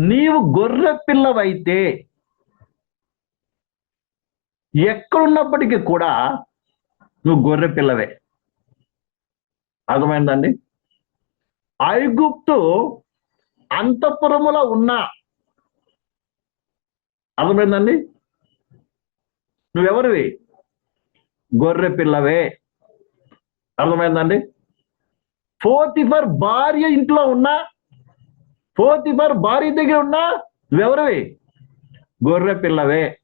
నీవు గొర్రె పిల్లవైతే ఎక్కడున్నప్పటికీ కూడా నువ్వు గొర్రె పిల్లవే. అర్థమైందండి? ఐగుప్తు అంతఃపురములో ఉన్నా. అర్థమైందండి? నువ్వెవరివి? గొర్రె పిల్లవే. అర్థమైందండి? ఫోర్తిఫర్ భార్య ఇంట్లో ఉన్నా. ఫోర్తిఫర్ భార్య దగ్గర ఉన్నా నువ్వెవరివి గొర్రె పిల్లవే.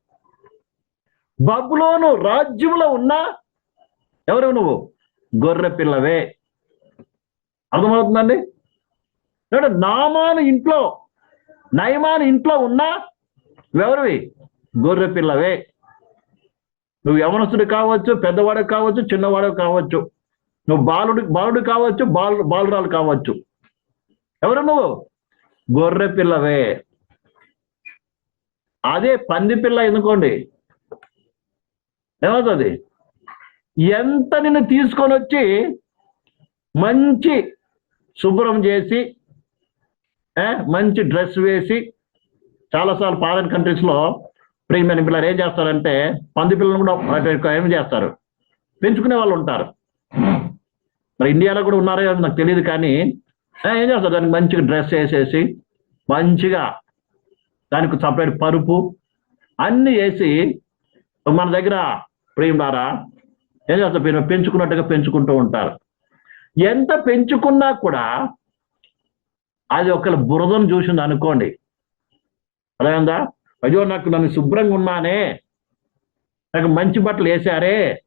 బబులోను రాజ్యంలో ఉన్నా ఎవరు నువ్వు? గొర్రె పిల్లవే. అర్థమవుతుందండి? ఏమంటే నామాను ఇంట్లో నయమాను ఇంట్లో ఉన్నా ఎవరివి? గొర్రె పిల్లవే. నువ్వు యవనస్తుడు కావచ్చు పెద్దవాడు కావచ్చు చిన్నవాడు కావచ్చు. నువ్వు బాలుడు బాలుడు కావచ్చు బాలు బాలురాలు కావచ్చు. ఎవరు నువ్వు? గొర్రె పిల్లవే. అదే పంది పిల్ల ఎందుకోండి? ఏమవుతుంది? ఎంత నిన్ను తీసుకొని వచ్చి మంచి శుభ్రం చేసి మంచి డ్రెస్ వేసి చాలాసార్లు ఫారెన్ కంట్రీస్లో ప్రియమైన పిల్లలు ఏం చేస్తారంటే పంది పిల్లలు కూడా ఏం చేస్తారు? పెంచుకునే వాళ్ళు ఉంటారు. మరి ఇండియాలో కూడా ఉన్నారో నాకు తెలియదు కానీ ఏం చేస్తారు దానికి మంచిగా డ్రెస్ వేసేసి మంచిగా దానికి సపరేట్ పరుపు అన్ని వేసి మన దగ్గర ప్రియులారా ఏం చేస్తారు పెంచుకున్నట్టుగా పెంచుకుంటూ ఉంటారు. ఎంత పెంచుకున్నా కూడా అది ఒకళ్ళ బురదను చూసింది అనుకోండి. అదేందా అయ్యో నాకు నన్ను శుభ్రంగా ఉన్నానే నాకు మంచి బట్టలు వేసారే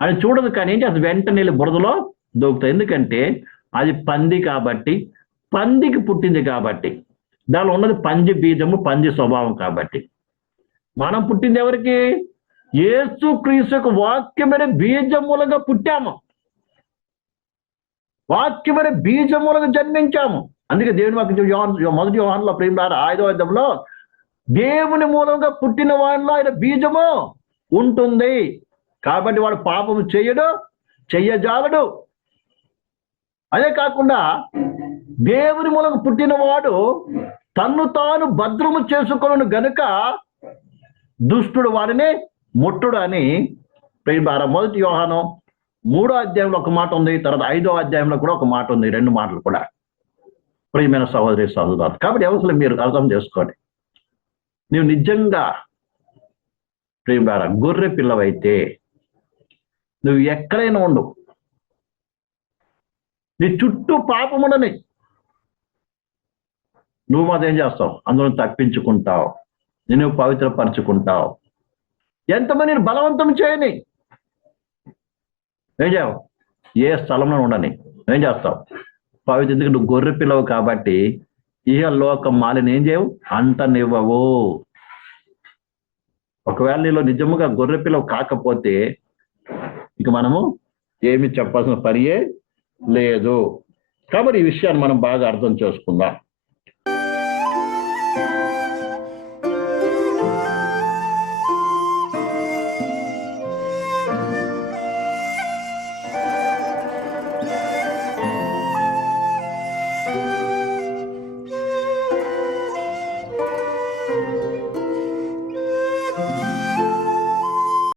అని చూడదు కానీ ఏంటి అది వెంటనే బురదలో దొరుకుతాయి ఎందుకంటే అది పంది కాబట్టి పందికి పుట్టింది కాబట్టి దానిలో ఉన్నది పంది బీజము పంది స్వభావం కాబట్టి. మనం పుట్టింది ఎవరికి? ఏసు క్రీస్తు యొక్క వాక్యమైన బీజం మూలంగా పుట్టాము. వాక్యమైన బీజం మూలంగా జన్మించాము. అందుకే దేవుని వాక్యం మొదటి యోహాన్లో ప్రేమ ఐదో అర్థంలో దేవుని మూలంగా పుట్టిన వాడిలో ఆయన బీజము ఉంటుంది. కాబట్టి వాడు పాపము చేయడు చెయ్యజాలడు. అదే కాకుండా దేవుని మూలకు పుట్టినవాడు తన్ను తాను భద్రము చేసుకొను గనుక దుష్టుడు వాడిని ముట్టుడు అని ప్రేమ మొదటి యోహానం మూడో అధ్యాయంలో ఒక మాట ఉంది తర్వాత ఐదో అధ్యాయంలో కూడా ఒక మాట ఉంది రెండు మాటలు కూడా. ప్రియమైన సహోదరి సహోదరు కాబట్టి అవసరం మీరు అర్థం చేసుకోండి. నువ్వు నిజంగా ప్రేమ గొర్రె పిల్లవైతే నువ్వు ఎక్కడైనా ఉండు నీ చుట్టూ పాపముండని నువ్వు మాత్రం చేస్తావు? అందులో తప్పించుకుంటావు. నేను పవిత్రపరచుకుంటావు. ఎంతమంది బలవంతం చేయని. ఏం చేయవు ఏ స్థలంలో ఉండని. ఏం చేస్తావు? పవిత్ర ఎందుకు? నువ్వు గొర్రె పిల్లవు కాబట్టి ఇహ లోకం మాలిని ఏం చేయవు? అంటనివ్వవు. ఒకవేళ నీలో నిజముగా గొర్రె పిల్లవు కాకపోతే ఇక మనము ఏమి చెప్పాల్సిన పనియే లేదు. కాబట్టి ఈ విషయాన్ని మనం బాగా అర్థం చేసుకుందాం.